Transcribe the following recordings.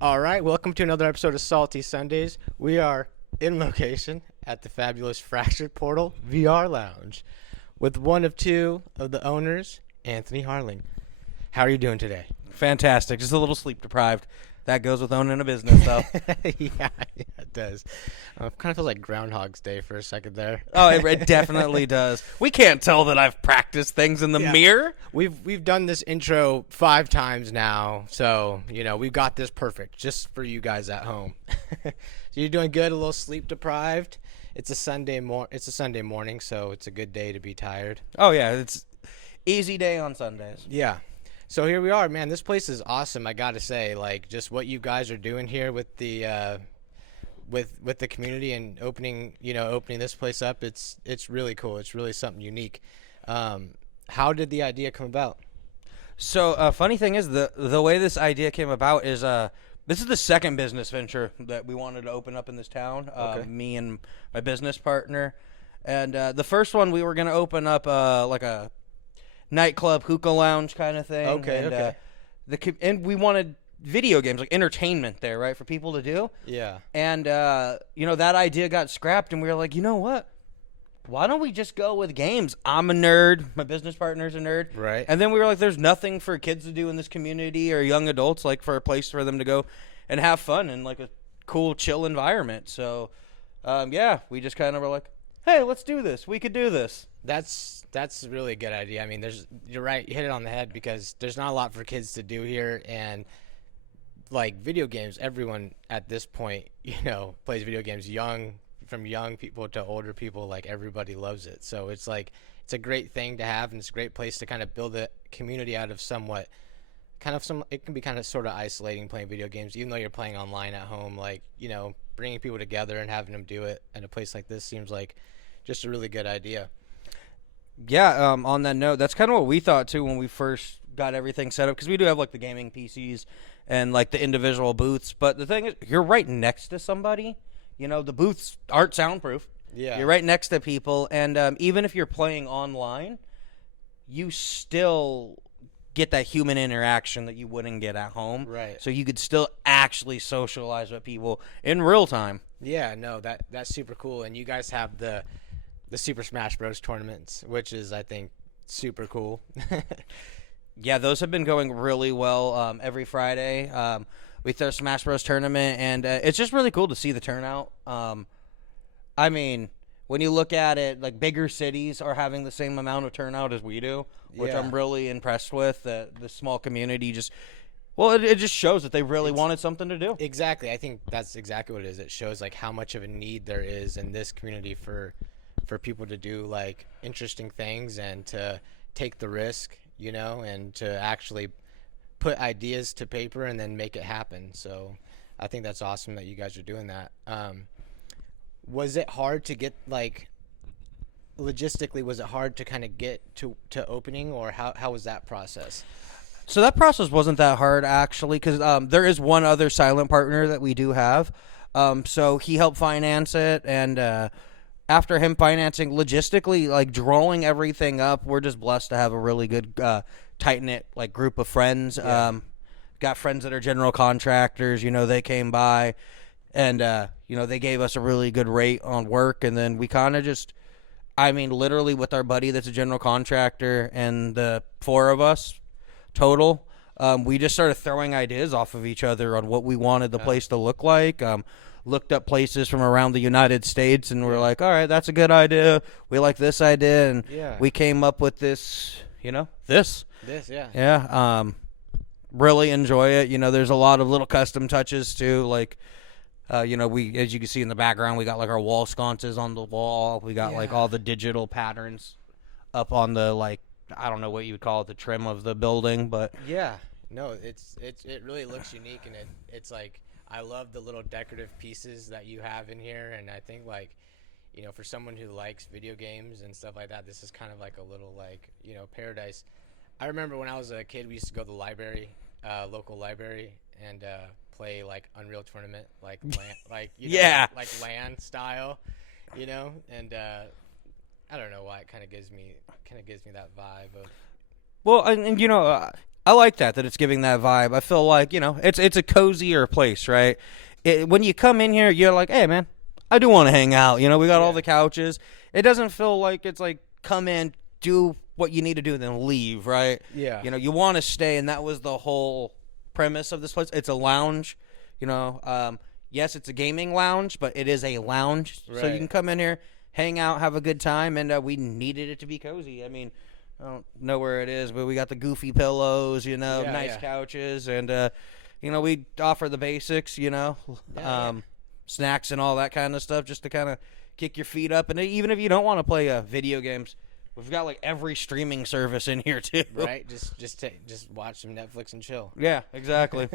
All right, welcome to another episode of Salty Sundays. We are in location at the fabulous Fractured Portal VR Lounge with one of two of the owners, Anthony Harling. How are you doing today? Fantastic. Just a little sleep deprived. That goes with owning a business, though. Yeah, it does. It kind of feels like Groundhog's Day for a second there. Oh, it definitely does. We can't tell that I've practiced things in the Yeah. mirror. We've done this intro 5 times now, so we've got this perfect just for you guys at home. So you're doing good, a little sleep deprived. It's a Sunday morning, so it's a good day to be tired. Oh, yeah. It's easy day on Sundays. Yeah. So here we are, man. This place is awesome. I gotta say, like, just what you guys are doing here with the with the community and opening this place up. It's really cool. It's really something unique. How did the idea come about? So, funny thing is, the way this idea came about is this is the second business venture that we wanted to open up in this town. Okay. Me and my business partner. And the first one, we were going to open up like a nightclub hookah lounge kind of thing. Okay, and, okay. And we wanted video games, like entertainment there, right, for people to do. Yeah. And, that idea got scrapped, and we were like, you know what? Why don't we just go with games? I'm a nerd. My business partner's a nerd. Right. And then we were like, there's nothing for kids to do in this community or young adults, like for a place for them to go and have fun and like a cool, chill environment. So, we just kind of were like, hey, let's do this. We could do this. That's really a good idea. I mean, you're right. You hit it on the head because there's not a lot for kids to do here, and like video games, everyone at this point, plays video games. From young people to older people, like everybody loves it. So it's like it's a great thing to have, and it's a great place to kind of build a community out of somewhat. It can be kind of sort of isolating playing video games, even though you're playing online at home. Like bringing people together and having them do it at a place like this seems like just a really good idea. Yeah, on that note, that's kind of what we thought too when we first got everything set up, because we do have like the gaming PCs and like the individual booths. But the thing is, you're right next to somebody. The booths aren't soundproof. Yeah. You're right next to people, and even if you're playing online, you still get that human interaction that you wouldn't get at home. Right. So you could still actually socialize with people in real time. Yeah, no, that's super cool. And you guys have the Super Smash Bros. Tournaments, which is, I think, super cool. Yeah, those have been going really well. Every Friday, we throw a Smash Bros. Tournament, and it's just really cool to see the turnout. I mean, when you look at it, like bigger cities are having the same amount of turnout as we do, which Yeah. I'm really impressed with. The small community it just shows that they really wanted something to do. Exactly. I think that's exactly what it is. It shows like how much of a need there is in this community for people to do like interesting things and to take the risk, and to actually put ideas to paper and then make it happen. So I think that's awesome that you guys are doing that. Was it hard to get logistically, was it hard to kind of get to opening, or how was that process? So that process wasn't that hard, actually, because there is one other silent partner that we do have. So he helped finance it, and after him financing, logistically, like drawing everything up, we're just blessed to have a really good, tight-knit like group of friends. Yeah. Got friends that are general contractors. They came by, and they gave us a really good rate on work, and then we kind of just, literally with our buddy that's a general contractor and the 4 of us total, we just started throwing ideas off of each other on what we wanted the place to look like. Looked up places from around the United States, and we're like, all right, that's a good idea. We like this idea, and Yeah. we came up with this, this. This, yeah. Yeah, really enjoy it. There's a lot of little custom touches too, like, we, as you can see in the background, we got like our wall sconces on the wall. We got like Yeah. all the digital patterns up on the, like, I don't know what you would call it, the trim of the building, but Yeah, no, it really looks unique, and it's like I love the little decorative pieces that you have in here, and I think like for someone who likes video games and stuff like that, this is kind of like a little like paradise. I remember when I was a kid, we used to go to the library, local library, and play like Unreal Tournament, like Yeah. like LAN style, and I don't know why it kind of gives me that vibe of. well, and I like that it's giving that vibe. I feel like, it's a cozier place, right? When you come in here, you're like, hey, man, I do want to hang out. We got all the couches. It doesn't feel like it's like come in, do what you need to do, and then leave, right? Yeah. You want to stay, and that was the whole premise of this place. It's a lounge, yes, it's a gaming lounge, but it is a lounge. So you can come in here, hang out, have a good time, and we needed it to be cozy. I mean, I don't know where it is, but we got the goofy pillows, nice couches, and, we offer the basics, snacks and all that kind of stuff just to kind of kick your feet up. And even if you don't want to play video games, we've got like every streaming service in here too. Right? Just watch some Netflix and chill. Yeah, exactly.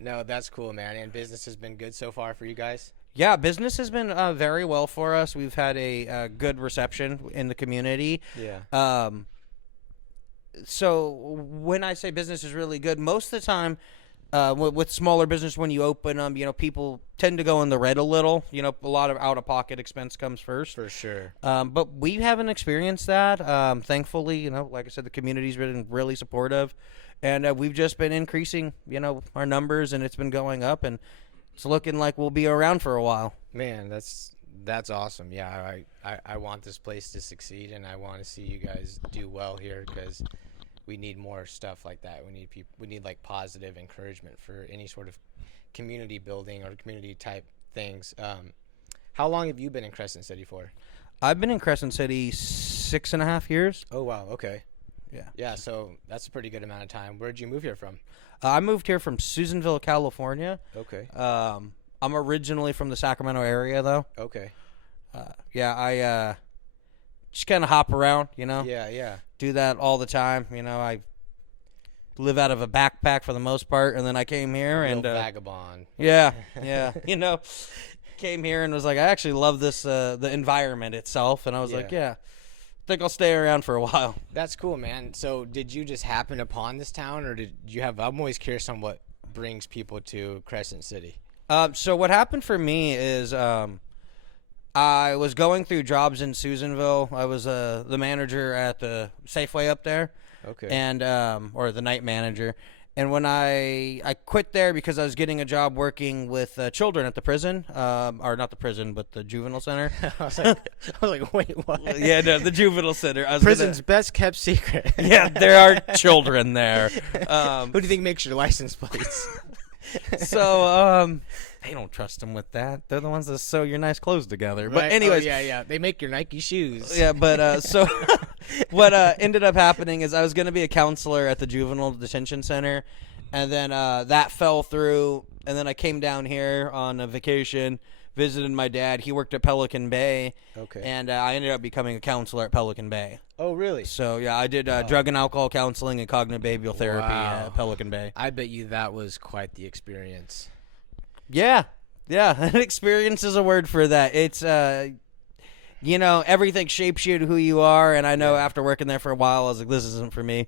No, that's cool, man. And business has been good so far for you guys? Yeah, business has been very well for us. We've had a good reception in the community. Yeah. So when I say business is really good, most of the time with smaller business, when you open them, people tend to go in the red a little. A lot of out-of-pocket expense comes first. For sure. But we haven't experienced that. Thankfully, like I said, the community's been really supportive. And we've just been increasing, our numbers, and it's been going up. And it's looking like we'll be around for a while. Man, that's awesome. Yeah, I want this place to succeed, and I want to see you guys do well here because we need more stuff like that. We need like positive encouragement for any sort of community building or community type things. How long have you been in Crescent City for? I've been in Crescent City 6.5 years. Oh, wow. Okay. Yeah. Yeah, so that's a pretty good amount of time. Where'd you move here from? I moved here from Susanville, California. Okay. I'm originally from the Sacramento area, though. Okay. I just kind of hop around, Yeah. do that all the time. I live out of a backpack for the most part, and then I came here Real and vagabond. yeah, came here and was like, I actually love this the environment itself, and I was like, I think I'll stay around for a while. That's cool, man. So did you just happen upon this town, or did you have? I'm always curious on what brings people to Crescent City. So what happened for me is I was going through jobs in Susanville. I was the manager at the Safeway up there. Okay. And or the night manager. And when I quit there because I was getting a job working with children at the prison, or not the prison, but the juvenile center. I was like, wait, what? Yeah, no, the juvenile center. Prison's best kept secret. Yeah, there are children there. Who do you think makes your license plates? So they don't trust them with that. They're the ones that sew your nice clothes together. Right? But anyways, yeah. They make your Nike shoes. yeah. But so what ended up happening is I was going to be a counselor at the juvenile detention center, and then that fell through. And then I came down here on a vacation, visited my dad. He worked at Pelican Bay. Okay. And I ended up becoming a counselor at Pelican Bay. Oh, really? So yeah, I did drug and alcohol counseling and cognitive behavioral therapy at Pelican Bay. I bet you that was quite the experience. Yeah, an experience is a word for that. It's everything shapes you to who you are, and I know after working there for a while, I was like, this isn't for me.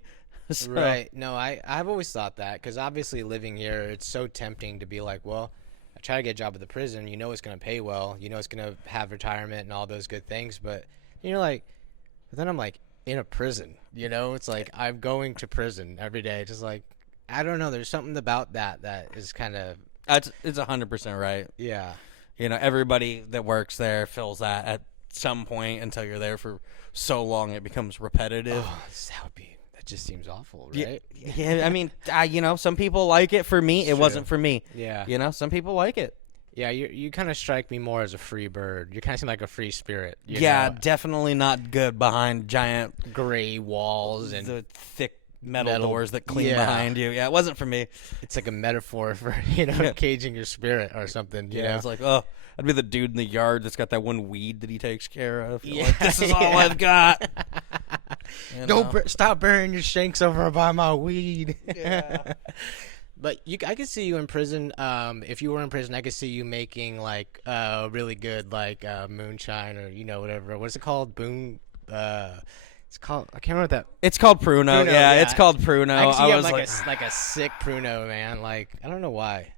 So. Right. No, I've always thought that because obviously living here, it's so tempting to be like, well, I try to get a job at the prison. It's going to pay well. It's going to have retirement and all those good things. But but then I'm like in a prison. It's like I'm going to prison every day. Just like I don't know. There's something about that is kind of. It's 100% right. Yeah. Everybody that works there feels that at some point until you're there for so long it becomes repetitive. Oh, that just seems awful, right? Yeah. I mean, some people like it. For me, it wasn't for me. Yeah. Some people like it. Yeah, you kind of strike me more as a free bird. You kind of seem like a free spirit. Yeah, definitely not good behind giant gray walls and the thick metal doors that clean behind you. Yeah, it wasn't for me. It's like a metaphor for, caging your spirit or something, you know? It's like, oh, I'd be the dude in the yard that's got that one weed that he takes care of. Like, this is all I've got. Don't stop burying your shanks over by my weed. Yeah. But I could see you in prison. If you were in prison, I could see you making like really good moonshine or whatever. What's it called? It's called. I can't remember that. It's called Pruno. Yeah, it's called Pruno. I see you have like a sick Pruno, man. Like I don't know why.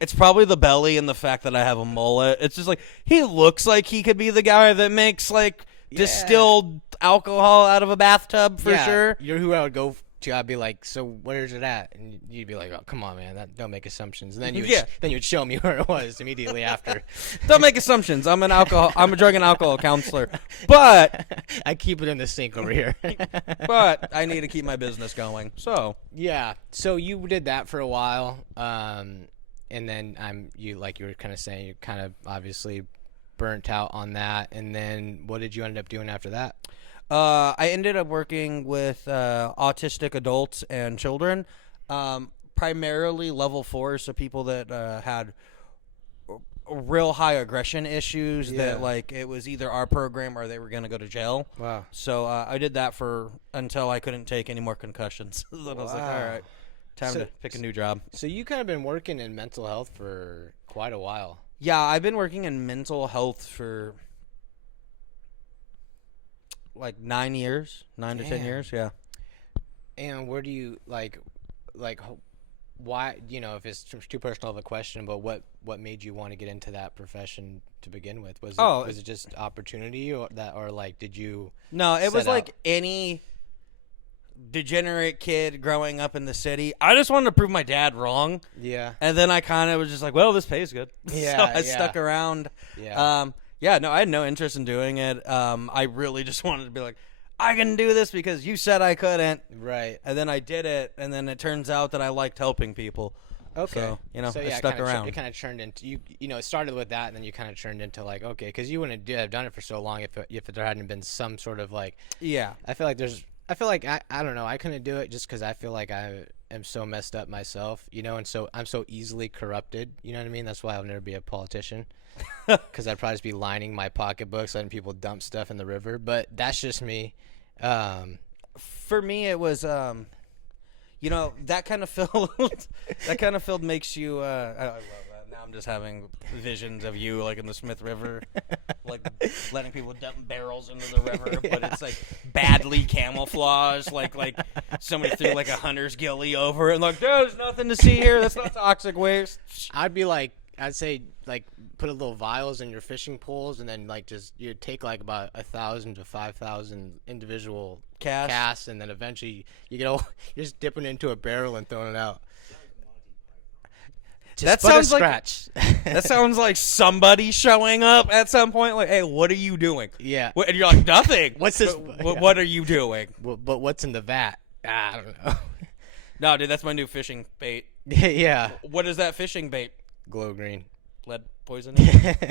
It's probably the belly and the fact that I have a mullet. It's just like he looks like he could be the guy that makes distilled alcohol out of a bathtub for sure. You're who I would go I'd be like, so where's it at? And you'd be like, oh, come on, man, don't make assumptions. And then then you'd show me where it was immediately after. Don't make assumptions. I'm a drug and alcohol counselor, but I keep it in the sink over here. but I need to keep my business going. So yeah, so you did that for a while, and then you were kind of saying, you kind of obviously burnt out on that. And then what did you end up doing after that? I ended up working with autistic adults and children, primarily level 4, so people that had real high aggression issues that like it was either our program or they were going to go to jail. Wow. So I did that until I couldn't take any more concussions. Then I was like, all right, time to pick a new job. So you kind of been working in mental health for quite a while. Yeah, I've been working in mental health for like 9 years, 9 to 10 years. Yeah. And where do you like why, if it's too personal of a question, but what made you want to get into that profession to begin with? Was it just opportunity or did you? No, it was like any degenerate kid growing up in the city. I just wanted to prove my dad wrong. Yeah. And then I kind of was just like, well, this pays good. Yeah. So I stuck around. Yeah. No, I had no interest in doing it. I really just wanted to be like, I can do this because you said I couldn't. Right. And then I did it, and then it turns out that I liked helping people. Okay. So, I yeah, stuck around. It kind of turned into, it started with that, and then you kind of turned into like, okay, because you wouldn't have done it for so long if there hadn't been some sort of like. Yeah. I feel like I don't know, I couldn't do it just because I feel like I am so messed up myself, and so I'm so easily corrupted, you know what I mean? That's why I'll never be a politician. Because I'd probably just be lining my pocketbooks, letting people dump stuff in the river. But that's just me. For me, it was, that kind of field makes you. I love that. Now I'm just having visions of you like in the Smith River, like letting people dump barrels into the river, but it's like badly camouflaged, like somebody threw like a hunter's ghillie over it, and like there's nothing to see here. That's not toxic waste. I'd say put a little vials in your fishing poles, and then you'd take like about 1,000 to 5,000 individual casts, and then eventually you're just dipping into a barrel and throwing it out. That sounds like somebody showing up at some point. Like, hey, what are you doing? Yeah, and you're like, nothing. What's this? What are you doing? But what's in the vat? I don't know. No, dude, that's my new fishing bait. Yeah. What is that fishing bait? Glow green. Lead poison?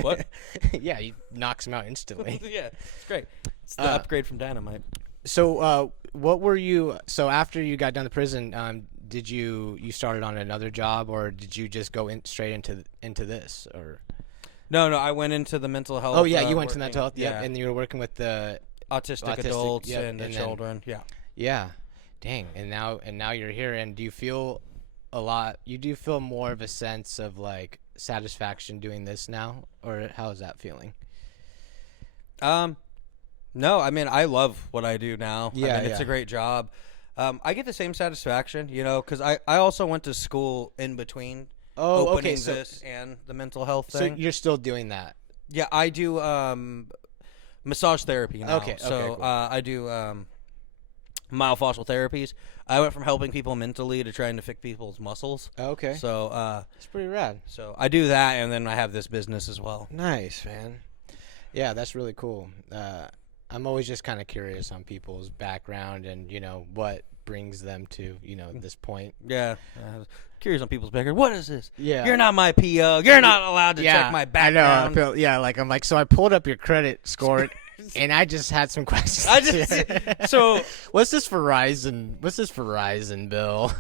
What? Yeah, he knocks him out instantly. Yeah, it's great. It's the upgrade from dynamite. So, what were you? So after you got done the prison, did you started on another job, or did you just go straight into this? Or no, I went into the mental health. Oh yeah, you went to mental health. Yeah, and you were working with the autistic adults and the children. Yeah. Yeah. Dang. And now you're here, and do you feel you do feel more of a sense of like satisfaction doing this now, or how is that feeling? No, I mean, I love what I do now. Yeah, it's a great job. I get the same satisfaction, because I also went to school in between opening this and the mental health thing. So you're still doing that? Yeah, I do massage therapy now. Okay, so cool. I do myofascial therapies. I went from helping people mentally to trying to fix people's muscles. Okay. So it's pretty rad. So I do that, and then I have this business as well. Nice, man. Yeah, that's really cool. I'm always just kind of curious on people's background and what brings them to this point. Yeah, curious on people's background. What is this? Yeah, you're not my PO. You're not allowed to check my background. I know. I'm like, so I pulled up your credit score. And I just had some questions. So what's this Verizon bill?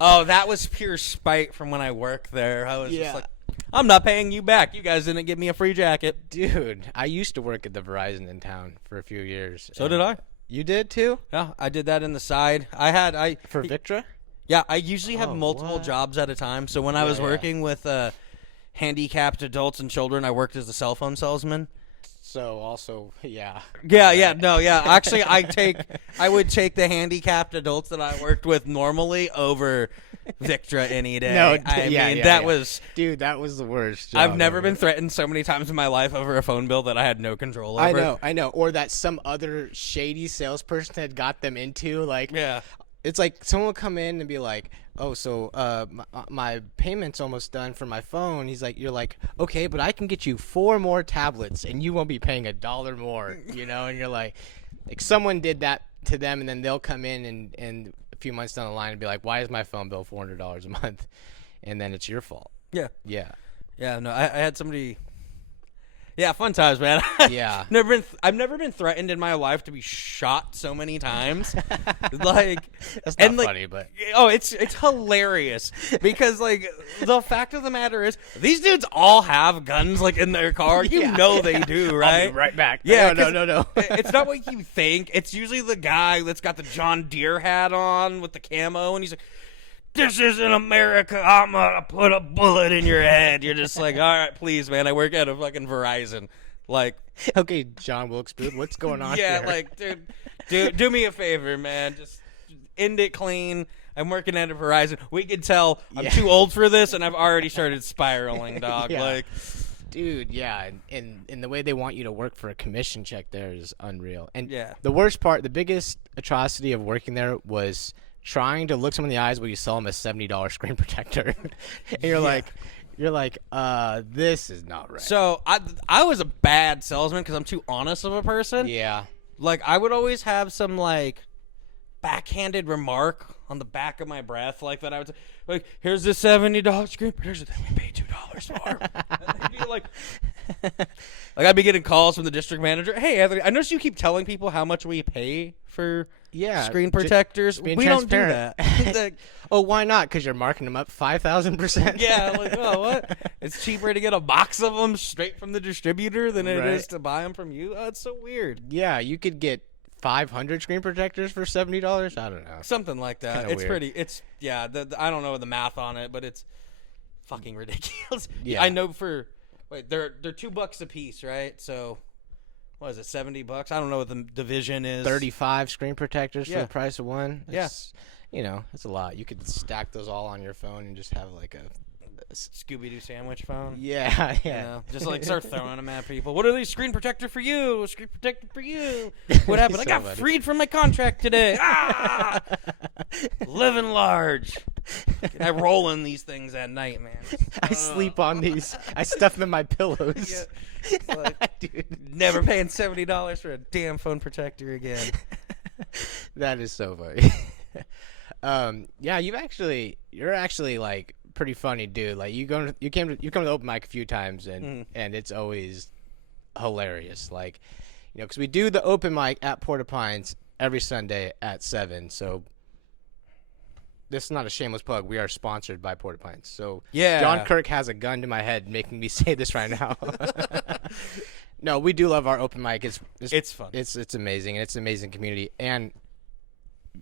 Oh, that was pure spite from when I worked there. I was just like, I'm not paying you back. You guys didn't give me a free jacket. Dude, I used to work at the Verizon in town for a few years. So did I. You did too? Yeah, I did that in the side. For Victra? Yeah, I usually have multiple jobs at a time. So when I was working with handicapped adults and children, I worked as a cell phone salesman. So also, yeah. Actually, I would take the handicapped adults that I worked with normally over Victra any day. That was the worst job I've never been threatened so many times in my life over a phone bill that I had no control over. I know. Or that some other shady salesperson had got them into. Like, it's like someone will come in and be like, "Oh, so my payment's almost done for my phone." He's like, "You're like, okay, but I can get you 4 more tablets, and you won't be paying $1 more." You know, and you're like someone did that to them, and then they'll come in and a few months down the line and be like, "Why is my phone bill $400 a month?" And then it's your fault. Yeah. Yeah. Yeah, no, I had somebody. Yeah, fun times, man. Yeah. I've never been threatened in my life to be shot so many times. Like, That's not and like, funny, but oh, it's hilarious because like the fact of the matter is these dudes all have guns like in their car. You Yeah. know they do, right? I'll be right back. Yeah, no. It's not what you think. It's usually the guy that's got the John Deere hat on with the camo, and he's like, "This isn't America. I'm gonna put a bullet in your head." You're just like, all right, please, man. I work at a fucking Verizon. Like, Okay, John Wilkes Booth, what's going on yeah, here? like, dude, do me a favor, man. Just end it clean. I'm working at a Verizon. We can tell I'm Yeah. too old for this, and I've already started spiraling, dog. Yeah. Like, Dude, yeah, and the way they want you to work for a commission check there is unreal. And yeah, the worst part, the biggest atrocity of working there was trying to look someone in the eyes while you sell them a $70 screen protector, and you're like, this is not right. so I was a bad salesman because I'm too honest of a person. Yeah, Like, I would always have some, like, backhanded remark on the back of my breath, like, that I would say, like, "Here's the $70 screen protector that we paid $2 for." And they'd be like, I'd be getting calls from the district manager. "Hey, Anthony, I noticed you keep telling people how much we pay for yeah. screen protectors. being We don't do transparent. that." Like, Oh, why not? Because you're marking them up 5,000%. yeah, like, oh, what? It's cheaper to get a box of them straight from the distributor than it is Right. to buy them from you. Oh, it's so weird. Yeah, you could get 500 screen protectors for $70. I don't know. Something like that. Kinda It's weird. pretty. It's yeah. I don't know the math on it, but it's fucking ridiculous. Yeah. I know for they're $2 a piece, right? So what is it? $70? I don't know what the division is. 35 screen protectors for Yeah. the price of one. Yeah. It's, you know, it's a lot. You could stack those all on your phone and just have like a Scooby Doo sandwich phone. yeah, You yeah. know, just like start throwing them at people. What are these screen protector for you? Screen protector for you. What happened? I So got funny. freed from my contract today. Ah! Living large. I roll in these things at night, man. I sleep on these. I stuff them in my pillows. Yeah. It's like, Dude, never paying $70 for a damn phone protector again. that is so funny. Yeah, you're actually like pretty funny dude. Like you come to the open mic a few times and it's always hilarious. Like, you know, because we do the open mic at Porta Pines every Sunday at 7. So this is not a shameless plug. We are sponsored by Porta Pines. So Yeah. John Kirk has a gun to my head making me say this right now. No, we do love our open mic. It's fun. It's amazing, and it's an amazing community. And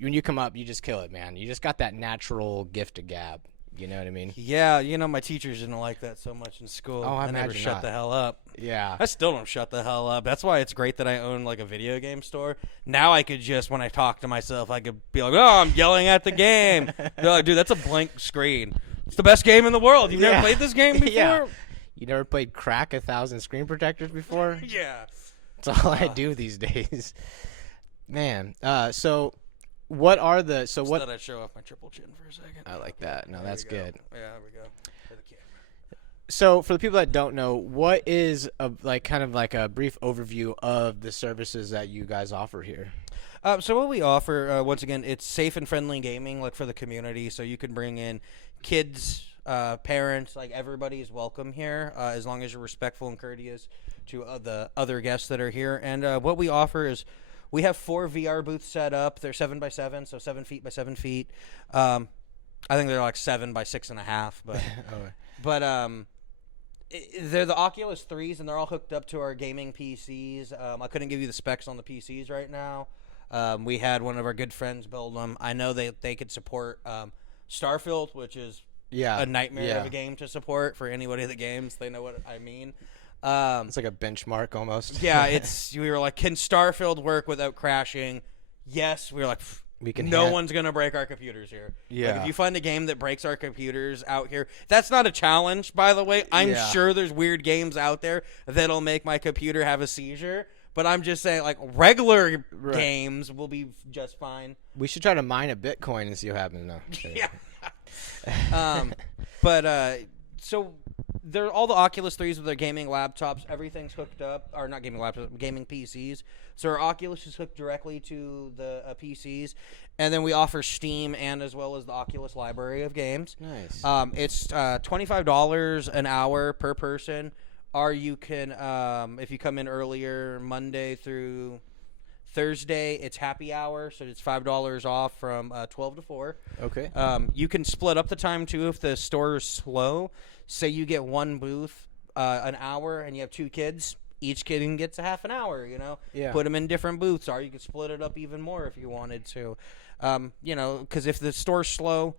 when you come up, you just kill it, man. You just got that natural gift of gab. You know what I mean? Yeah, you know, my teachers didn't like that so much in school. Oh, I never imagine shut not. the hell up. Yeah. I still don't shut the hell up. That's why it's great that I own like a video game store. Now I could just, when I talk to myself, I could be like, "Oh, I'm yelling at the game." They're like, "Dude, that's a blank screen. It's the best game in the world. You've never Yeah. played this game before?" Yeah. You never played crack 1,000 screen protectors before? Yeah. That's all I do these days. Man. So what are the Just what thought I'd show off my triple chin for a second. I like that. No, There that's we go. good. Yeah, there we go. For the camera. So for the people that don't know, what is kind of like a brief overview of the services that you guys offer here? So what we offer, once again, it's safe and friendly gaming, like for the community. So you can bring in kids, parents, like everybody is welcome here, as long as you're respectful and courteous to the other guests that are here. And what we offer is we have 4 VR booths set up. They're 7 by 7, so 7 feet by 7 feet. I think they're like 7 by 6.5, but but they're the Oculus 3s, and they're all hooked up to our gaming PCs. I couldn't give you the specs on the PCs right now. We had one of our good friends build them. I know they could support Starfield, which is Yeah. a nightmare of a Yeah. game to support for anybody that games. They know what I mean. It's like a benchmark almost. Yeah, we were like, can Starfield work without crashing? Yes. We were like, We can no hand- one's going to break our computers here. Like, Yeah. if you find a game that breaks our computers out here, that's not a challenge, by the way. I'm Yeah. sure there's weird games out there that'll make my computer have a seizure. But I'm just saying, like, regular Right. games will be just fine. We should try to mine a Bitcoin and see what happens. No. Yeah. But so they're all the Oculus 3s with their gaming laptops. Everything's hooked up, or not gaming laptops, gaming PCs. So our Oculus is hooked directly to the PCs, and then we offer Steam and as well as the Oculus library of games. Nice. It's $25 an hour per person, or you can if you come in earlier Monday through Thursday, it's happy hour, so it's $5 off from 12 to 4. Okay. You can split up the time too if the store is slow. Say you get one booth an hour and you have 2 kids. Each kid gets a half an hour, you know. Yeah. Put them in different booths, or you could split it up even more if you wanted to. You know, because if the store's slow,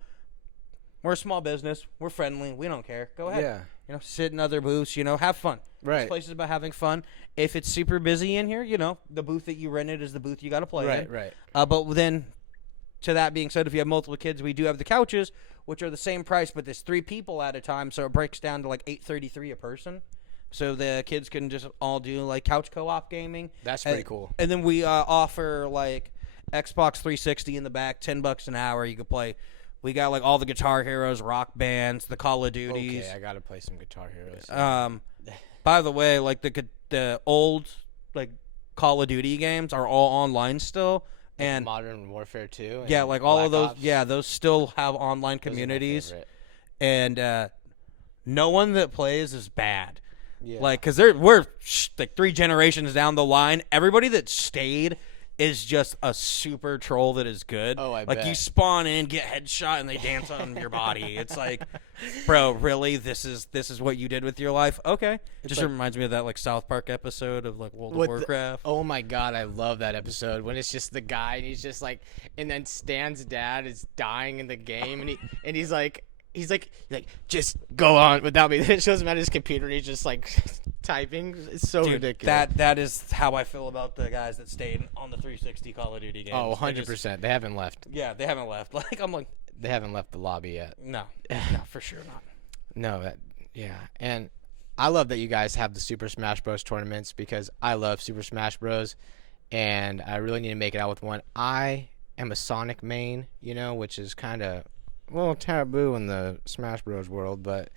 we're a small business. We're friendly. We don't care. Go ahead. Yeah. You know, sit in other booths. You know, have fun. Right. This place is about having fun. If it's super busy in here, you know, the booth that you rented is the booth you got to play Right. in. Right. But then, to that being said, if you have multiple kids, we do have the couches, which are the same price, but there's 3 people at a time, so it breaks down to like $833 a person. So the kids can just all do like couch co-op gaming. That's pretty cool. And then we offer like Xbox 360 in the back, $10 an hour. You can play. We got like all the Guitar Heroes, Rock Bands, the Call of Duties. Okay, I gotta play some Guitar Heroes. By the way, like the old like Call of Duty games are all online still, and Modern Warfare 2. yeah, like all of Black those. Ops. Yeah, those still have online Those are my communities, favorite. and no one that plays is bad. Yeah. Like, cause we're like 3 generations down the line. Everybody that stayed is just a super troll that is good. Oh, I like bet. you spawn in, get headshot, and they dance on your body. It's like, bro, really? This is what you did with your life? Okay. Just like- reminds me of that like South Park episode of like World of With the- Warcraft. Oh my god, I love that episode when it's just the guy and he's just like, and then Stan's dad is dying in the game and he's like just go on without me. Then it shows him at his computer and he's just like typing. It's so Dude, ridiculous. that is how I feel about the guys that stayed on the 360 Call of Duty games. Oh, They just- 100%. They haven't left. Yeah, they haven't left. Like I'm like, They haven't left the lobby yet. no, for sure not. No, yeah. And I love that you guys have the Super Smash Bros. Tournaments because I love Super Smash Bros. And I really need to make it out with one. I am a Sonic main, you know, which is kind of, well, taboo in the Smash Bros. World, but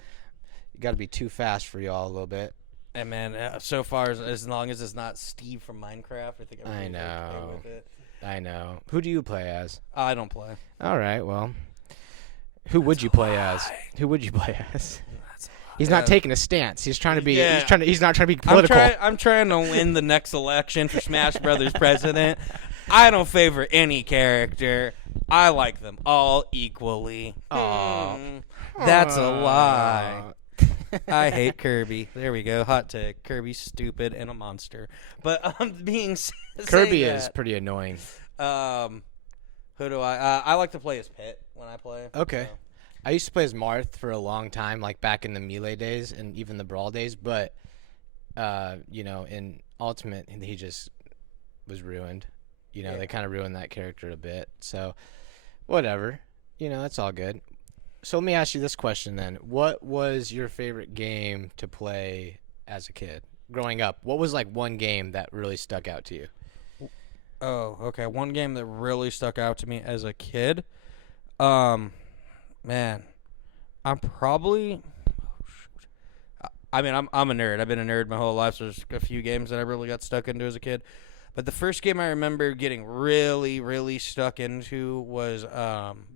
you got to be too fast for y'all a little bit. And man, so far as long as it's not Steve from Minecraft, I think everybody's okay know. with it. I know. Who do you play as? I don't play. All right, well, who would you play as? Who would you play as? He's not taking a stance. He's trying to be. Yeah. He's not trying to be political. I'm trying to win the next election for Smash Brothers president. I don't favor any character. I like them all equally. Aw. That's a lie. I hate Kirby. There we go. Hot take. Kirby's stupid and a monster. But Kirby saying is pretty annoying. that, who do I like to play as Pit when I play. Okay. So. I used to play as Marth for a long time, like back in the Melee days and even the Brawl days, but you know, in Ultimate he just was ruined. You know, Yeah. they kind of ruined that character a bit. So whatever. You know, that's all good. So let me ask you this question then. What was your favorite game to play as a kid growing up? What was like one game that really stuck out to you? Oh, okay. One game that really stuck out to me as a kid. Man, I'm probably. I mean, I'm a nerd. I've been a nerd my whole life. So there's a few games that I really got stuck into as a kid. But the first game I remember getting really, really stuck into was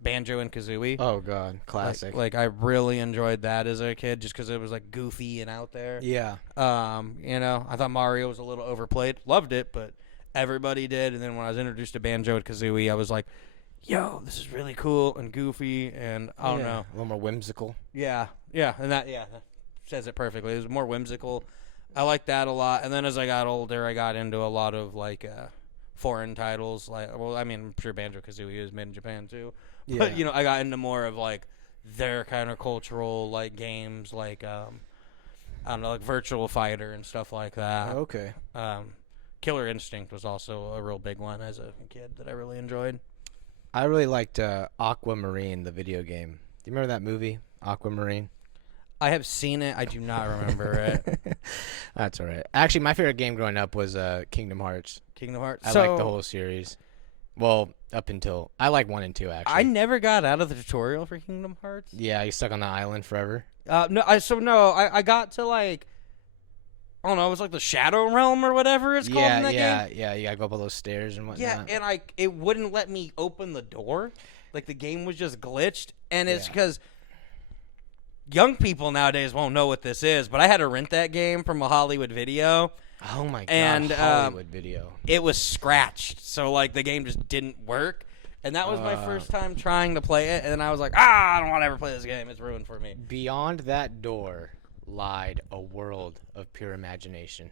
Banjo and Kazooie. Oh god, classic. Like I really enjoyed that as a kid, just because it was like goofy and out there. yeah. You know, I thought Mario was a little overplayed. Loved it, but everybody did. And then when I was introduced to Banjo and Kazooie, I was like, yo, this is really cool and goofy, and I don't know. A little more whimsical. Yeah, and that says it perfectly. It was more whimsical. I like that a lot. And then as I got older, I got into a lot of like foreign titles. Like, well, I mean, I'm sure Banjo-Kazooie is made in Japan too. Yeah. But you know, I got into more of like their kind of cultural like games, like I don't know, like Virtual Fighter and stuff like that. Okay. Killer Instinct was also a real big one as a kid that I really enjoyed. I really liked Aquamarine, the video game. Do you remember that movie, Aquamarine? I have seen it. I do not remember it. That's all right. Actually, my favorite game growing up was Kingdom Hearts. Kingdom Hearts. I like the whole series. Well, up until I like 1 and 2 actually. I never got out of the tutorial for Kingdom Hearts. Yeah, you stuck on the island forever. I got to like, I don't know, it was like the Shadow Realm or whatever it's called in that game. Yeah. You gotta go up all those stairs and whatnot. Yeah, and it wouldn't let me open the door. Like the game was just glitched, and it's because young people nowadays won't know what this is. But I had to rent that game from a Hollywood Video. Oh my god! And Hollywood Video. It was scratched, so like the game just didn't work. And that was my first time trying to play it, and I was like, I don't want to ever play this game. It's ruined for me. Beyond that door lied a world of pure imagination.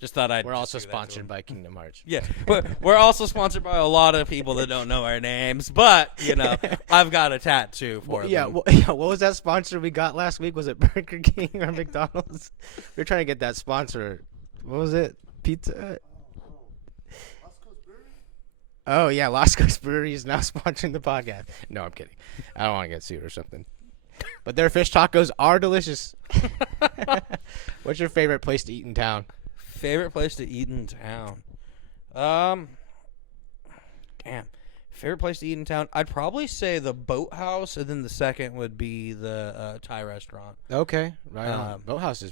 Just thought I'd. We're also sponsored by Kingdom Hearts. Yeah, but we're also sponsored by a lot of people that don't know our names. But I've got a tattoo for them. Yeah, what was that sponsor we got last week? Was it Burger King or McDonald's? We were trying to get that sponsor. What was it? Pizza. Oh yeah, Las Coast Brewery is now sponsoring the podcast. No, I'm kidding. I don't want to get sued or something. But their fish tacos are delicious. What's your favorite place to eat in town? Favorite place to eat in town? Favorite place to eat in town? I'd probably say the Boathouse, and then the second would be the Thai restaurant. Okay, right on. Boathouse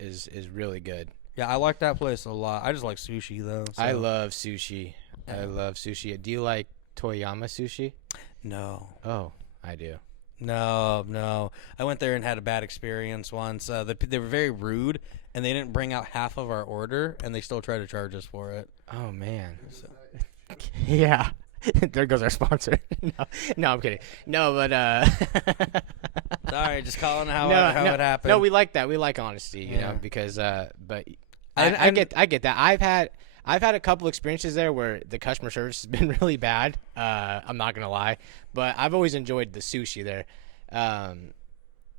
is really good. Yeah, I like that place a lot. I just like sushi though. So. I love sushi. I love sushi. Do you like Toyama sushi? No. Oh, I do. No. I went there and had a bad experience once. They were very rude, and they didn't bring out half of our order, and they still tried to charge us for it. Oh, man. So. Yeah. There goes our sponsor. No, I'm kidding. No, but sorry, just calling how it happened. No, we like that. We like honesty, you know, because but I get that. I've had a couple experiences there where the customer service has been really bad. I'm not gonna lie, but I've always enjoyed the sushi there.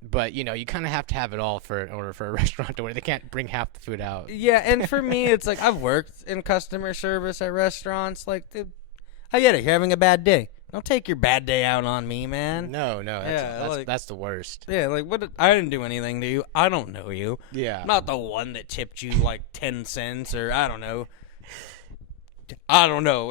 But you kind of have to have it all in order for a restaurant to where they can't bring half the food out. Yeah, and for me, it's like I've worked in customer service at restaurants. Like, I get it. You're having a bad day. Don't take your bad day out on me, man. No, that's the worst. Yeah, like what? I didn't do anything to you. I don't know you. Yeah, I'm not the one that tipped you like 10 cents or I don't know.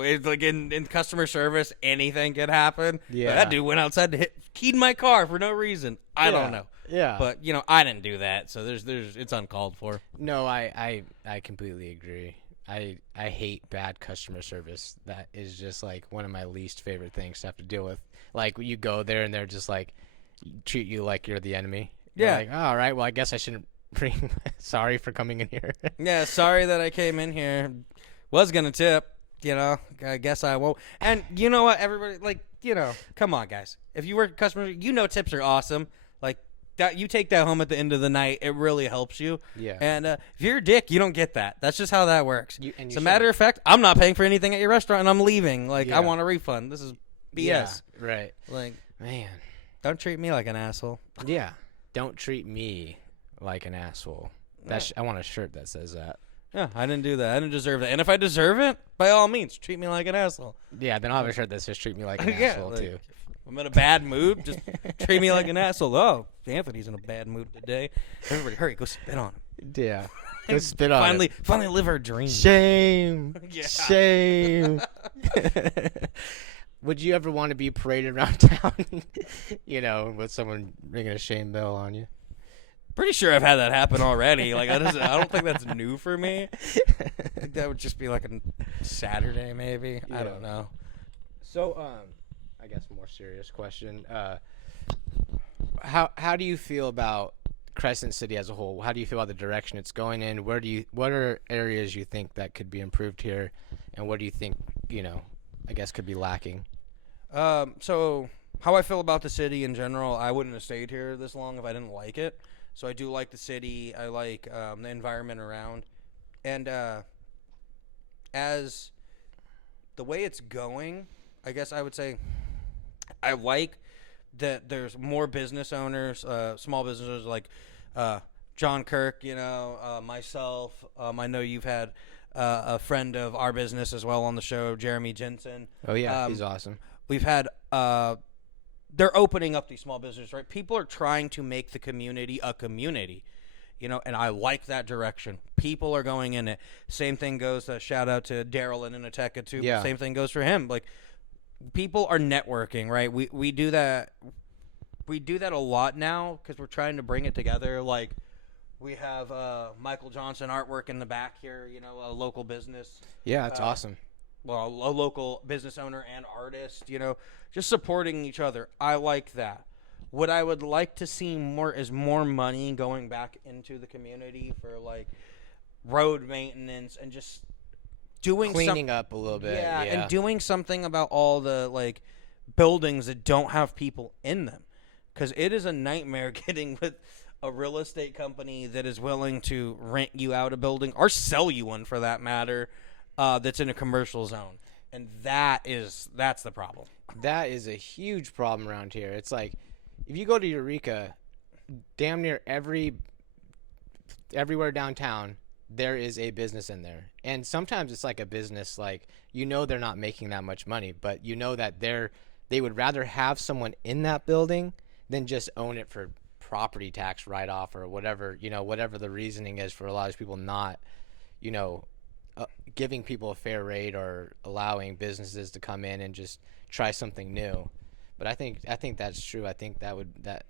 It's like in customer service, anything could happen. Yeah, but that dude went outside to keyed my car for no reason. I don't know. Yeah, but I didn't do that, so there's it's uncalled for. No, I completely agree. I hate bad customer service. That is just like one of my least favorite things to have to deal with. Like you go there and they're just like treat you like you're the enemy. You're like, oh, all right, well I guess I shouldn't bring. Sorry for coming in here. Yeah, sorry that I came in here. Was gonna tip. I guess I won't. And you know what? Everybody come on, guys. If you work at customer, tips are awesome. Like that, you take that home at the end of the night. It really helps you. Yeah. And if you're a dick, you don't get that. That's just how that works. As a matter of of fact, I'm not paying for anything at your restaurant, and I'm leaving. I want a refund. This is BS. Yeah, right. Like, man, don't treat me like an asshole. Yeah. Don't treat me like an asshole. I want a shirt that says that. Yeah, I didn't do that. I didn't deserve that. And if I deserve it, by all means, treat me like an asshole. Yeah, then I'll have a shirt that says treat me like an asshole, too. If I'm in a bad mood, just treat me like an asshole. Oh, Anthony's in a bad mood today. Everybody, hurry, go spit on him. Yeah, go spit on him. Finally live our dream. Shame. Yeah. Shame. Would you ever want to be paraded around town, with someone ringing a shame bell on you? Pretty sure I've had that happen already. Like I don't think that's new for me. I think that would just be like a Saturday, maybe. Yeah. I don't know. So, I guess a more serious question. How do you feel about Crescent City as a whole? How do you feel about the direction it's going in? What are areas you think that could be improved here, and what do you think I guess could be lacking? So how I feel about the city in general, I wouldn't have stayed here this long if I didn't like it. So I do like the city. I like the environment around. And as the way it's going, I guess I would say I like that there's more business owners, small businesses like John Kirk, myself. I know you've had a friend of our business as well on the show, Jeremy Jensen. Oh, yeah, he's awesome. We've had they're opening up these small businesses, right? People are trying to make the community a community. and I like that direction. People are going in it. Same thing goes, shout out to Daryl and Inateca too. Yeah. Same thing goes for him. Like, people are networking, right? We do that. We do that a lot now because we're trying to bring it together. Like, we have Michael Johnson Artwork in the back here, a local business. Yeah, that's awesome. Well, a local business owner and artist, just supporting each other. I like that. What I would like to see more is more money going back into the community for, like, road maintenance and just doing Cleaning up a little bit. yeah, Yeah. and doing something about all the, like, buildings that don't have people in them. Because it is a nightmare getting with a real estate company that is willing to rent you out a building or sell you one, for that matter, that's in a commercial zone. And that's the problem. That is a huge problem around here. It's like, if you go to Eureka, damn near everywhere downtown, there is a business in there. And sometimes it's like a business, like, they're not making that much money, but that they would rather have someone in that building than just own it for property tax write-off or whatever, whatever the reasoning is for a lot of people not, giving people a fair rate or allowing businesses to come in and just try something new. But I think that's true. I think that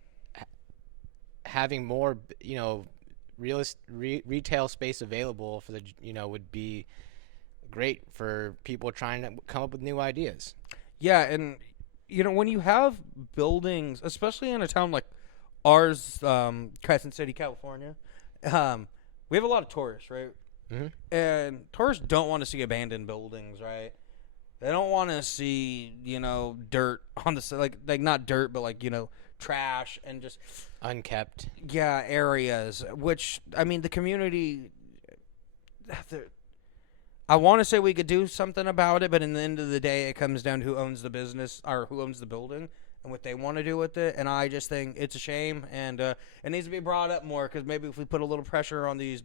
having more, retail space available for the, would be great for people trying to come up with new ideas. Yeah, and, when you have buildings, especially in a town like ours, Crescent City, California, we have a lot of tourists, right? Mm-hmm. And tourists don't want to see abandoned buildings, right? They don't want to see, dirt on the, like not dirt, but, like, trash and just Unkept. Yeah, areas, which, I mean, the community, I want to say we could do something about it, but in the end of the day, it comes down to who owns the business or who owns the building and what they want to do with it. And I just think it's a shame, and it needs to be brought up more, because maybe if we put a little pressure on the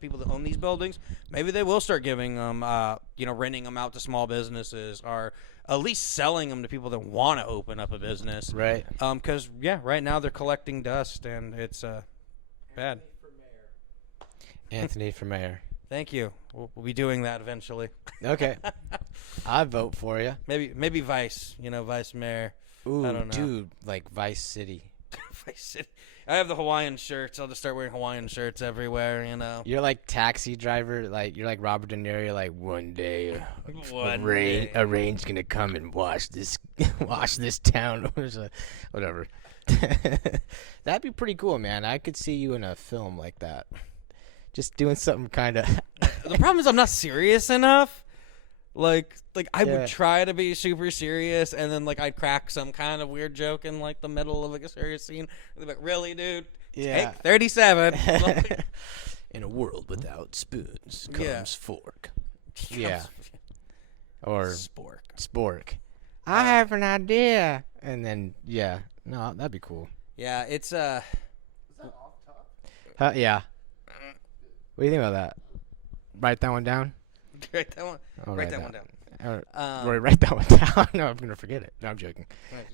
people that own these buildings, maybe they will start giving them, renting them out to small businesses, or at least selling them to people that want to open up a business. Right. Because, right now they're collecting dust, and it's bad. Anthony for mayor. Thank you. We'll be doing that eventually. Okay. I vote for you. Maybe Vice, Vice Mayor. Ooh, I don't know. dude, like Vice City. Vice City. I have the Hawaiian shirts. I'll just start wearing Hawaiian shirts everywhere, You're like Taxi Driver, like you're like Robert De Niro. You're like, one day, One a rain's gonna come and wash this town. Whatever. That'd be pretty cool, man. I could see you in a film like that, just doing something kind of. The problem is I'm not serious enough. Like I Yeah. would try to be super serious, and then, like, I'd crack some kind of weird joke in, like, the middle of, like, a serious scene. And they'd be like, really, dude? Yeah. Take 37. Like, In a world without spoons comes Yeah. fork. Yeah. Or Spork. spork. I have an idea. And then, no, that'd be cool. Yeah, it's Yeah. What do you think about that? Write that one down. write that one. I'll Write that one down. Or write that one down. No, I'm gonna forget it. No, I'm joking.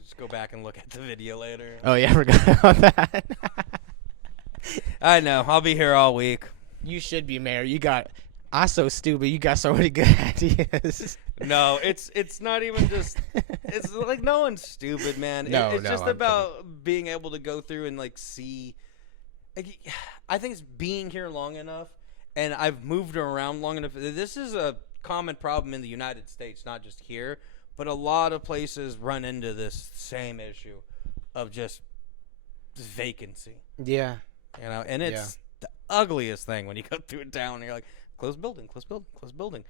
Just go back and look at the video later. Oh yeah, I forgot about that. I know. I'll be here all week. You should be mayor. I'm so stupid. You got so many good ideas. No, it's not even just. It's like, no one's stupid, man. It's just I'm about being able to go through and, like, see. Like, I think it's being here long enough, and I've moved around long enough. This is a common problem in the United States, not just here, but a lot of places run into this same issue of just vacancy. Yeah. And it's the ugliest thing when you go through a town and you're like, close building, close building, close building.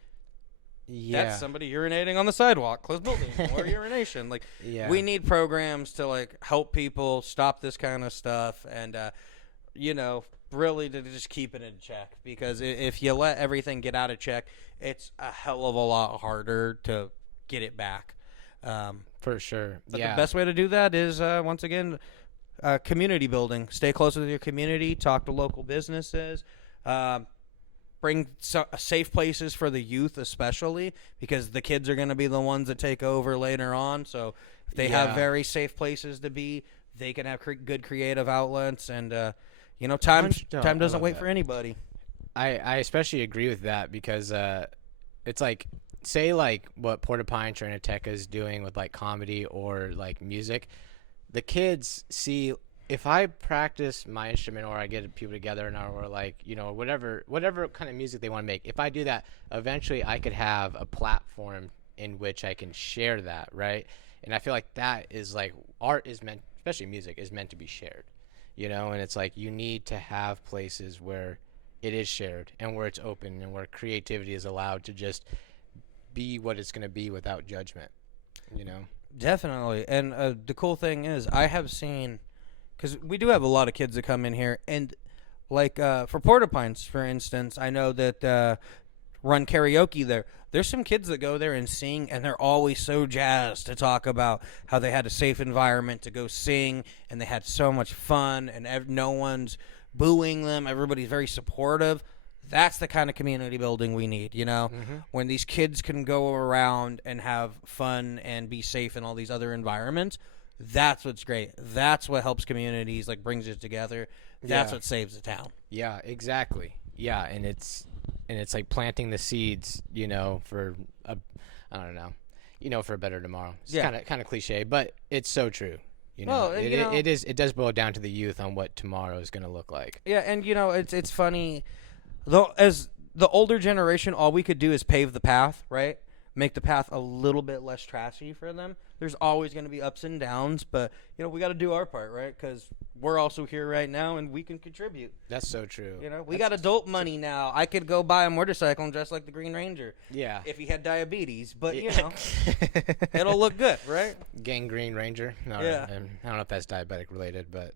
Yeah. That's somebody urinating on the sidewalk. Close building. More urination. Like, Yeah. we need programs to, like, help people stop this kind of stuff, and really to just keep it in check, because if you let everything get out of check, it's a hell of a lot harder to get it back. For sure. But yeah. the best way to do that is, once again, community building. Stay close with your community. Talk to local businesses. Bring safe places for the youth, especially, because the kids are going to be the ones that take over later on. So if they have very safe places to be, they can have good creative outlets, and You know, time Oh, time I doesn't love wait that. for anybody. I especially agree with that because it's like say like what Porcupine Triniteca is doing with like comedy or like music. The kids see if I practice my instrument or I get people together and or like whatever kind of music they want to make. If I do that, eventually I could have a platform in which I can share that, right? And I feel like that is like art is meant, especially music, is meant to be shared, and it's like you need to have places where it is shared and where it's open and where creativity is allowed to just be what it's going to be without judgment, you know? Definitely. And the cool thing is, I have seen, because we do have a lot of kids that come in here, and like for Porcupines, for instance, I know that run karaoke there. There's some kids that go there and sing, and they're always so jazzed to talk about how they had a safe environment to go sing, and they had so much fun, and no one's booing them. Everybody's very supportive. That's the kind of community building we need, when these kids can go around and have fun and be safe in all these other environments. That's what's great. That's what helps communities, like brings it together. That's what saves the town. Yeah, exactly. Yeah, and it's like planting the seeds, for a, I don't know, for a better tomorrow. It's kind of cliche, but it's so true. Well, it does boil down to the youth on what tomorrow is going to look like. Yeah, and it's funny, though, as the older generation, all we could do is pave the path, right? Make the path a little bit less trashy for them. There's always going to be ups and downs, but we got to do our part, right? Because we're also here right now, and we can contribute. That's so true. We got adult money now. I could go buy a motorcycle and dress like the Green Ranger. Yeah. If he had diabetes, but it'll look good, right? Gang Green Ranger. No, Yeah. I don't know if that's diabetic related, but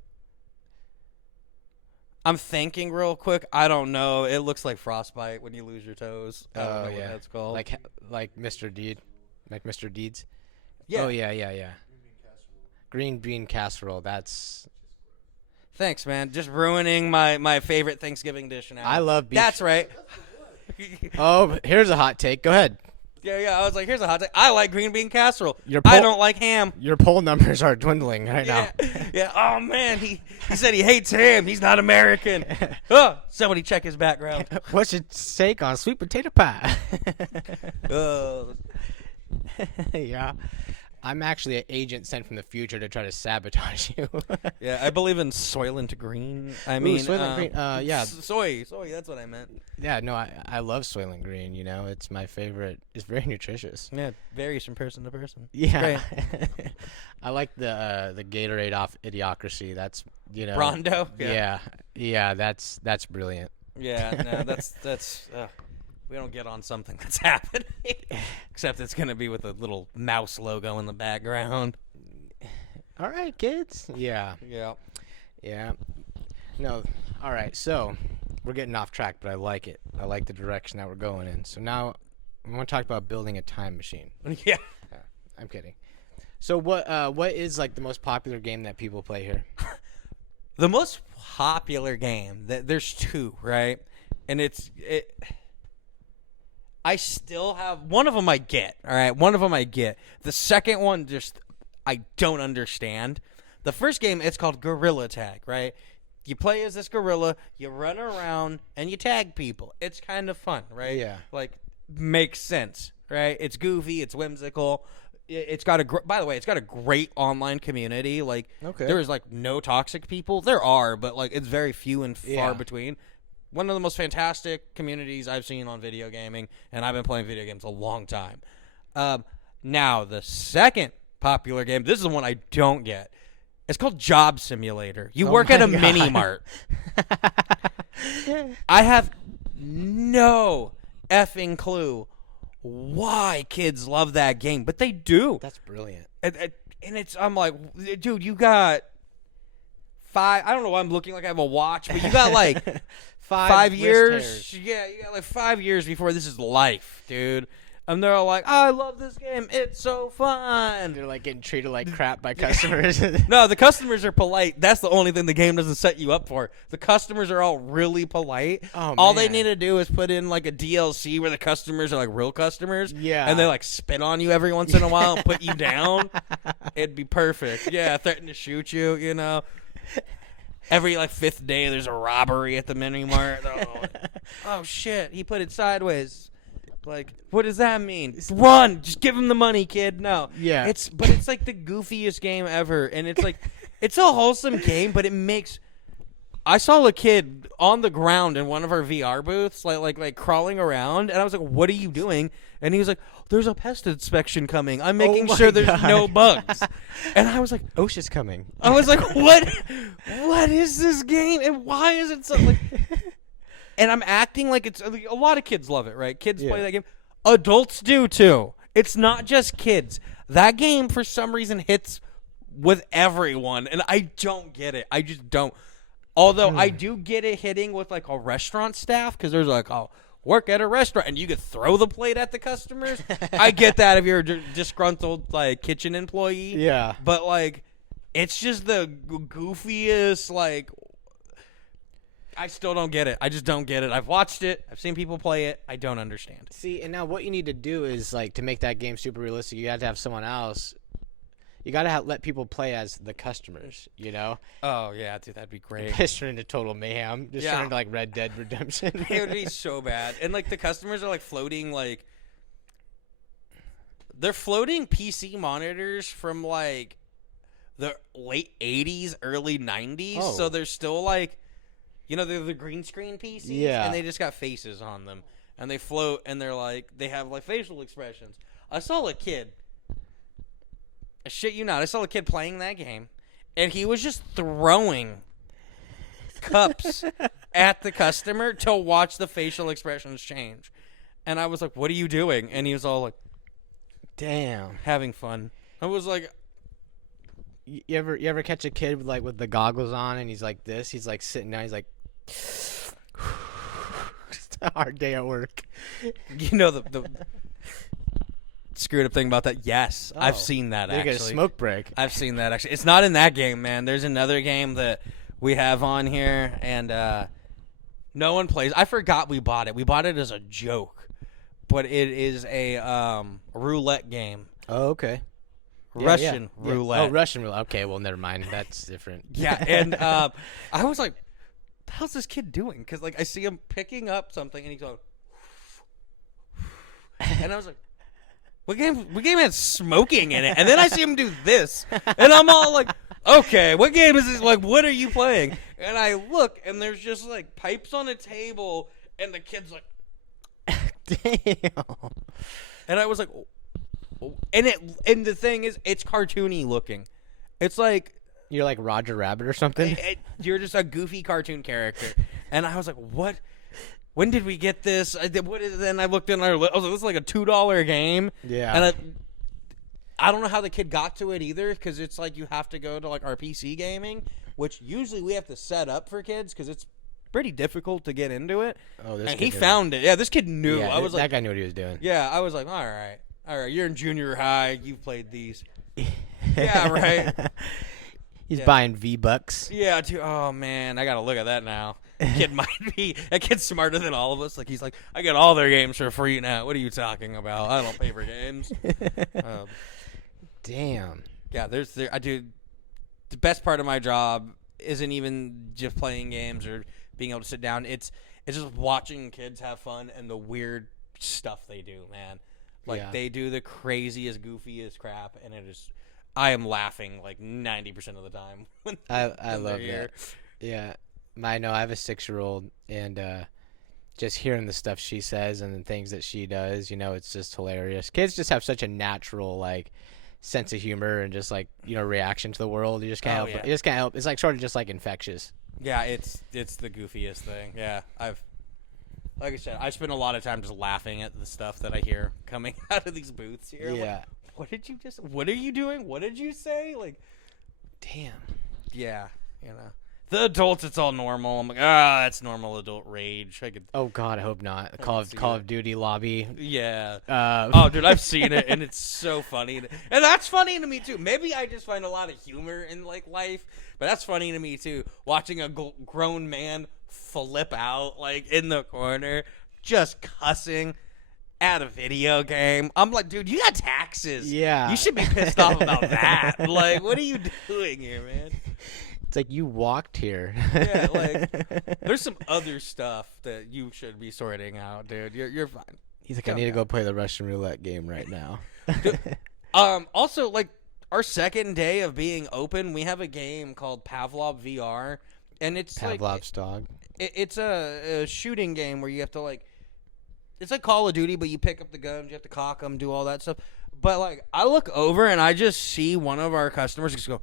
I'm thinking real quick. I don't know. It looks like frostbite when you lose your toes. I don't know what that's called. Like Mr. Deed, like Mr. Deeds. Yeah. Oh yeah. Green bean casserole. That's. Thanks, man. Just ruining my favorite Thanksgiving dish now. I love beef. That's right. Oh, here's a hot take. Go ahead. Yeah. I was like, here's a hot take. I like green bean casserole. Your I don't like ham. Your poll numbers are dwindling right now. Yeah. Oh man, he said he hates ham. He's not American. Oh, somebody check his background. What's your take on sweet potato pie? Yeah. I'm actually an agent sent from the future to try to sabotage you. Yeah, I believe in Soylent Green. I mean, Soylent Green. Yeah. Soy. That's what I meant. Yeah, no, I love Soylent Green. It's my favorite. It's very nutritious. Yeah, varies from person to person. Yeah. I like the Gatorade off Idiocracy. That's Rondo. Yeah. That's brilliant. Yeah, no, that's. We don't get on something that's happening, except it's gonna be with a little mouse logo in the background. All right, kids. Yeah. No. All right. So we're getting off track, but I like it. I like the direction that we're going in. So now I want to talk about building a time machine. Yeah. I'm kidding. So what is like the most popular game that people play here? The most popular game there's two, right? And I still have one of them. I get, all right. One of them I get. The second one, just I don't understand. The first game, it's called Gorilla Tag, right? You play as this gorilla, you run around, and you tag people. It's kind of fun, right? Yeah. Like, makes sense, right? It's goofy, it's whimsical. It's got by the way, it's got a great online community. Like, Okay. There is like no toxic people. There are, but like it's very few and far Yeah. between. One of the most fantastic communities I've seen on video gaming, and I've been playing video games a long time. Now, the second popular game, this is the one I don't get. It's called Job Simulator. You work at a mini mart. I have no effing clue why kids love that game, but they do. That's brilliant. And I'm like, dude, you got 5. I don't know why I'm looking like I have a watch, but you got like 5 years. hairs. Yeah, you got like 5 years before this is life, dude. And they're all like, I love this game. It's so fun. They're like getting treated like crap by customers. No, the customers are polite. That's the only thing the game doesn't set you up for. The customers are all really polite. Oh, all they man. need to do is put in like a DLC where the customers are like real customers. Yeah. And they like spit on you every once in a while and put you down. It'd be perfect. Yeah, threaten to shoot you, Every like 5th day, there's a robbery at the mini mart. Oh shit, he put it sideways. Like, what does that mean? Run! Just give him the money, kid. No. Yeah. It's like the goofiest game ever, and it's like it's a wholesome game, but it makes. I saw a kid on the ground in one of our VR booths, like crawling around, and I was like, "What are you doing?" And he was like, "There's a pest inspection coming. I'm making sure there's no bugs." And I was like, OSHA's coming. I was like, "What? What is this game? And why is it so like?" And I'm acting like it's a lot of kids love it, right? Kids play that game. Adults do too. It's not just kids. That game for some reason hits with everyone, and I don't get it. I just don't. Although I do get it hitting with like a restaurant staff because there's like, oh, work at a restaurant and you could throw the plate at the customers. I get that if you're a disgruntled like kitchen employee. Yeah. But like, it's just the goofiest like. I still don't get it. I just don't get it. I've watched it. I've seen people play it. I don't understand. See, and now what you need to do is like to make that game super realistic. You got to have someone else. You got to let people play as the customers. You know. Oh yeah, dude, that'd be great. Just turn into total mayhem. Just turn into like Red Dead Redemption. It would be so bad. And like the customers are like floating like. They're floating PC monitors from like the late 80s, early 90s. Oh. So they're still like. You know, they're the green screen PCs, Yeah. and they just got faces on them. And they float, and they're like, they have like facial expressions. I saw a kid, I shit you not, I saw a kid playing that game, and he was just throwing cups at the customer to watch the facial expressions change. And I was like, what are you doing? And he was all like, Damn. having fun. I was like, You ever catch a kid with the goggles on and he's like this? He's like sitting down. He's like, it's a hard day at work. you know the screwed up thing about that? Yes, I've seen that They actually. get a smoke break. I've seen that actually. It's not in that game, man. There's another game that we have on here, and no one plays. I forgot we bought it. We bought it as a joke, but it is a roulette game. Oh, okay. Russian roulette. Oh, Russian roulette. Okay, well, never mind. That's different. Yeah, and I was like, how's this kid doing? Because like I see him picking up something, and he's going, and I was like, what game has smoking in it? And then I see him do this, and I'm all like, okay, what game is this? Like, what are you playing? And I look, and there's just like pipes on a table, and the kid's like, Damn. and I was like, and the thing is, it's cartoony looking. It's like You're like Roger Rabbit or something? you're just a goofy cartoon character. And I was like, what? When did we get this? Then I looked in our list. I was like, this is like a $2 game. Yeah. And I don't know how the kid got to it either, because it's like you have to go to like our PC gaming, which usually we have to set up for kids because it's pretty difficult to get into it. Oh, this and kid he did found it. Yeah, this kid knew. Yeah, I was like, that guy knew what he was doing. yeah, I was like, all right, you're in junior high, you've played these. Yeah, right. He's Yeah. buying V-Bucks. Yeah, dude. Oh man, I gotta look at that now. That kid's smarter than all of us. Like he's like, I get all their games for free now. What are you talking about? I don't pay for games. Damn. Yeah, I do. The best part of my job isn't even just playing games or being able to sit down. It's just watching kids have fun and the weird stuff they do, man. Like Yeah. they do the craziest, goofiest crap, and I am laughing like 90% of the time. I love that. Yeah. I know I have a 6-year-old, and just hearing the stuff she says and the things that she does, it's just hilarious. Kids just have such a natural like sense of humor and just like reaction to the world. You just can't help. Yeah. You just can't help. It's like sort of just like infectious. Yeah, it's the goofiest thing. Yeah, like I said, I spend a lot of time just laughing at the stuff that I hear coming out of these booths here. Yeah. Like, what are you doing? What did you say? Like, Damn. yeah, The adults, it's all normal. I'm like, that's normal adult rage. Oh God, I hope not. Call see of Duty lobby. Yeah. Uh, Oh, dude, I've seen it, and it's so funny. And that's funny to me, too. Maybe I just find a lot of humor in, like, life, but that's funny to me, too. Watching a grown man flip out, like, in the corner, just cussing at a video game. I'm like, dude, you got taxes. Yeah. You should be pissed off about that. Like, what are you doing here, man? It's like you walked here. Yeah, like there's some other stuff that you should be sorting out, dude. You're fine. He's like, I need to go play the Russian roulette game right now. Also, like our second day of being open, we have a game called Pavlov VR, and it's Pavlov's dog. It's a shooting game where you have to like, it's like Call of Duty, but you pick up the guns, you have to cock them, do all that stuff. But like, I look over and I just see one of our customers just go.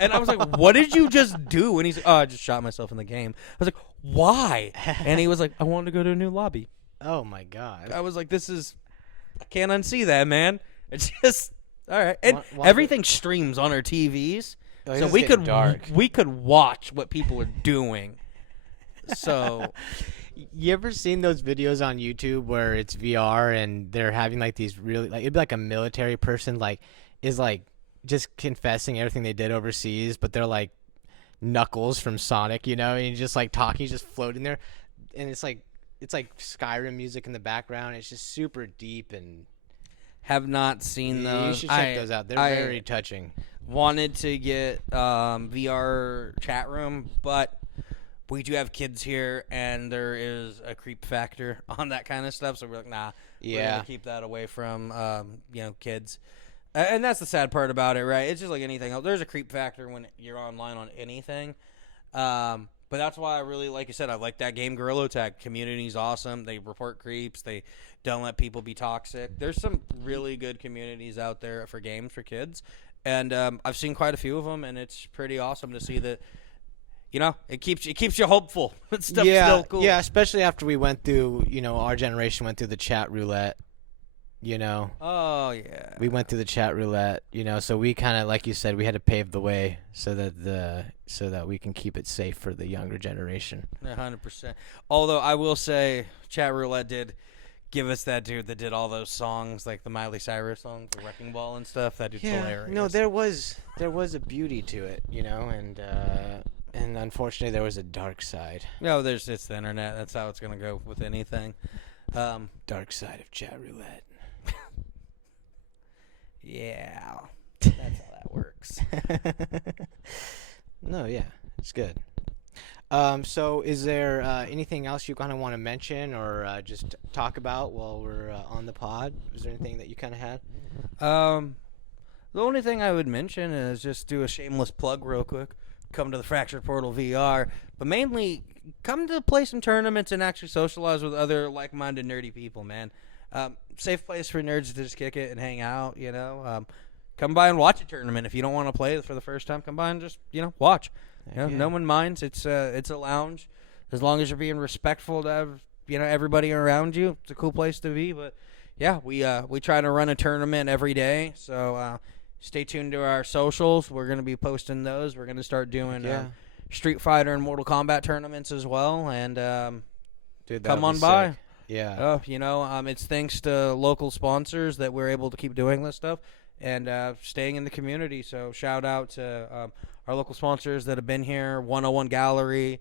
And I was like, what did you just do? And he's like, oh, I just shot myself in the game. I was like, why? And he was like, I wanted to go to a new lobby. Oh, my God. I was like, I can't unsee that, man. It's just, all right. And Why- everything streams on our TVs. Oh, So it's we getting could dark. watch what people are doing. So You ever seen those videos on YouTube where it's VR and they're having like these really, like, it'd be like a military person, like, is like just confessing everything they did overseas, but they're like Knuckles from Sonic, you know, and he's just like talking, he's just floating there, and it's like Skyrim music in the background. It's just super deep, and have not seen those. you should check those out. They're very touching. Wanted to get VR chat room, but we do have kids here, and there is a creep factor on that kind of stuff. So we're like, nah, we're gonna keep that away from kids. And that's the sad part about it, right? It's just like anything else. There's a creep factor when you're online on anything. But that's why I really, like you said, I like that game, Gorilla Tag. Community's awesome. They report creeps. They don't let people be toxic. There's some really good communities out there for games for kids. And I've seen quite a few of them, and it's pretty awesome to see that, you know, it keeps you hopeful. Stuff's still cool. Yeah, especially after we went through, our generation went through the chat roulette, Oh, yeah. We went through the chat roulette, so we kind of, like you said, we had to pave the way so that we can keep it safe for the younger generation. 100%. Although I will say, chat roulette did give us that dude that did all those songs, like the Miley Cyrus song, the Wrecking Ball and stuff. That dude's hilarious. No, there was a beauty to it, and unfortunately there was a dark side. No, it's the internet. That's how it's gonna go with anything. Dark side of chat roulette. Yeah, that's how that works. No, yeah, it's good. So is there anything else you kind of want to mention or just talk about while we're on the pod? Is there anything that you kind of had? The only thing I would mention is just do a shameless plug real quick. Come to the Fractured Portal VR, but mainly come to play some tournaments and actually socialize with other like-minded nerdy people, man. Safe place for nerds to just kick it and hang out, come by and watch a tournament. If you don't want to play for the first time, come by and just, watch. No one minds. It's a lounge. As long as you're being respectful to, everybody around you, it's a cool place to be. But, yeah, we try to run a tournament every day. So stay tuned to our socials. We're going to be posting those. We're going to start doing Street Fighter and Mortal Kombat tournaments as well. And Dude, come on by. Sick. Yeah. It's thanks to local sponsors that we're able to keep doing this stuff and staying in the community. So shout out to our local sponsors that have been here: 101 Gallery,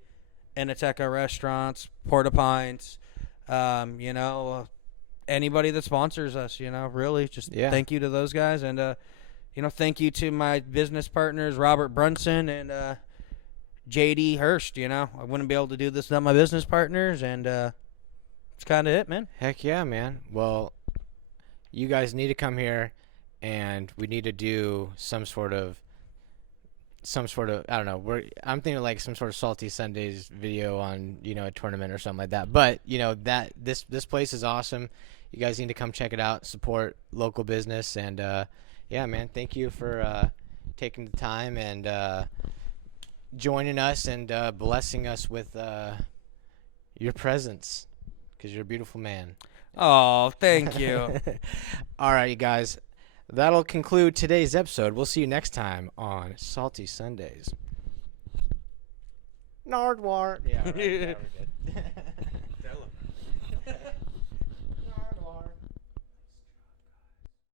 Inateca Restaurants, Porta Pints. Anybody that sponsors us, really just thank you to those guys. And, thank you to my business partners, Robert Brunson and J.D. Hurst. I wouldn't be able to do this without my business partners. And that's kind of it, man. Heck yeah, man. Well, you guys need to come here, and we need to do some sort of I don't know. I'm thinking like some sort of Salty Sundays video on a tournament or something like that. But that this place is awesome. You guys need to come check it out. Support local business, and yeah, man. Thank you for taking the time and joining us and blessing us with your presence. Because you're a beautiful man. Oh, thank you. All right, you guys. That'll conclude today's episode. We'll see you next time on Salty Sundays. Nardwar. Yeah, right. Yeah, we're good.